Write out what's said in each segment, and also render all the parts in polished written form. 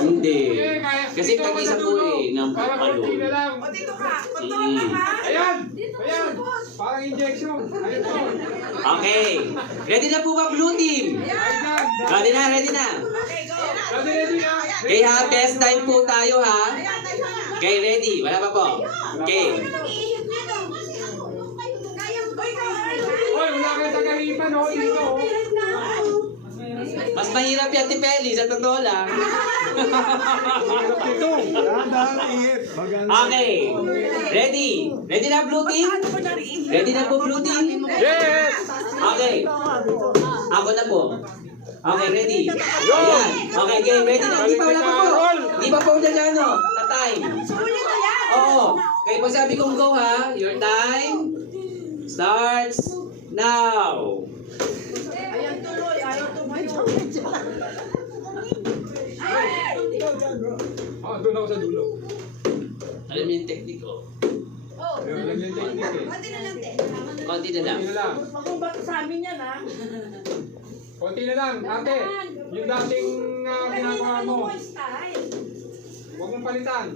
Hindi. Kasi tag-isa po eh, ng Para balon. konti na lang. O, dito ka. Control lang, ha? Ayan! Ayan! Parang injection. Ayun po. Okay. Ready na po ba, Blue Team? Ayan! Ready na, ready na. Okay, go. Ready na! Okay ha, best time po tayo ha. Ayan, tayo na. Okay, ready. Wala pa po. Okay. Hoy, wala kayo tagahipan, ho, dito. Mas mahirap yan, Tipeli, sa totoo lang. Ito. Okay. Ready. Ready na, Blue Team? Ready na po, Blue Team? Yes! Okay. Ako na po. Okay, ready. Ayan. Okay, game. Ready na. Di pa, wala pa po. Di pa po na dyan, no? Sa time. Oo. Okay, pag sabi kong go, ha? Your time starts now. Ayan, tuloy. Ayaw tumayo. Oh, doon ako sa dulo. Alam mo yung technique ko. Alam niyo yung technique eh. Pati na lang, te. Konti na lang. Konti na lang. Makumbata sa amin yan, ha? Konti na lang, ate. Yung dating ginagawa mo. Huwag mong palitan.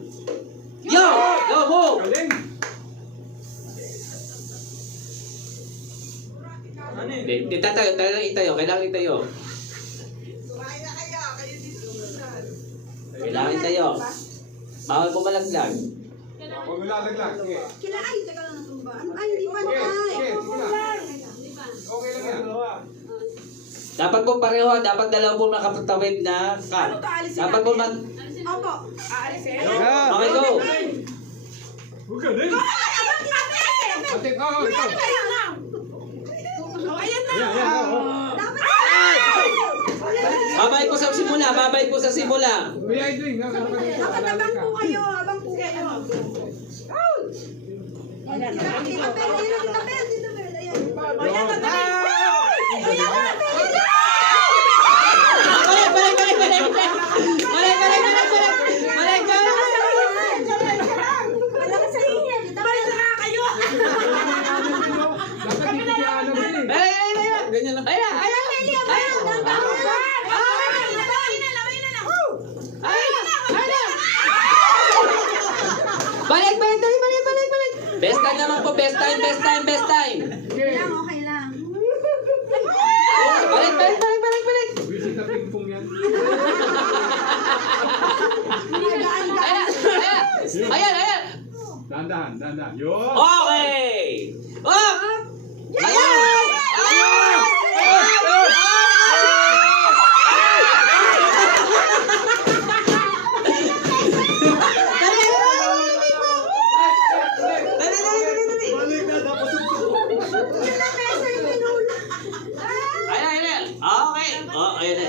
Yo! Go, mo! Galing! Hindi, tayo lang itayo. Kailangan itayo. Kailangan itayo. Bawal po malaglag. Huwag mo lalaglag. Sige. Ay, taga lang natumba. Ay, hindi pa Sige, na. sige, sige lang. Okay lang yan. Dapat po pareho, dapat dalawa po makapatawid na car. Ano to, alisin Dapat po natin? mag... Opo. Aalisin? Okay, go! Huwag galing! Ate, oh, ito. Ayan lang. Oh, ayan na. Ayan, ayan, oh. Babay po sa simula, babay po sa simula. May I drink. Nakatabang po kayo. Habang po kayo. Ayan, Tita Bel, Tita Bel, Tita Bel. Ayan. Ayan, Tita Bel. Ayan, Balik! Malakas sa inyo. Tita Bel, saka kayo. Dapat bibigyan ng galing. Ganyan lang. Ayan! Balik! Best time naman po, best time. Sige. Okay lang. Balik! Visit na ping-pong yan. Ayan! Dahan-dahan. Yun! Okay! Up! Ayan! Ayan. Okay. Oh, ayan.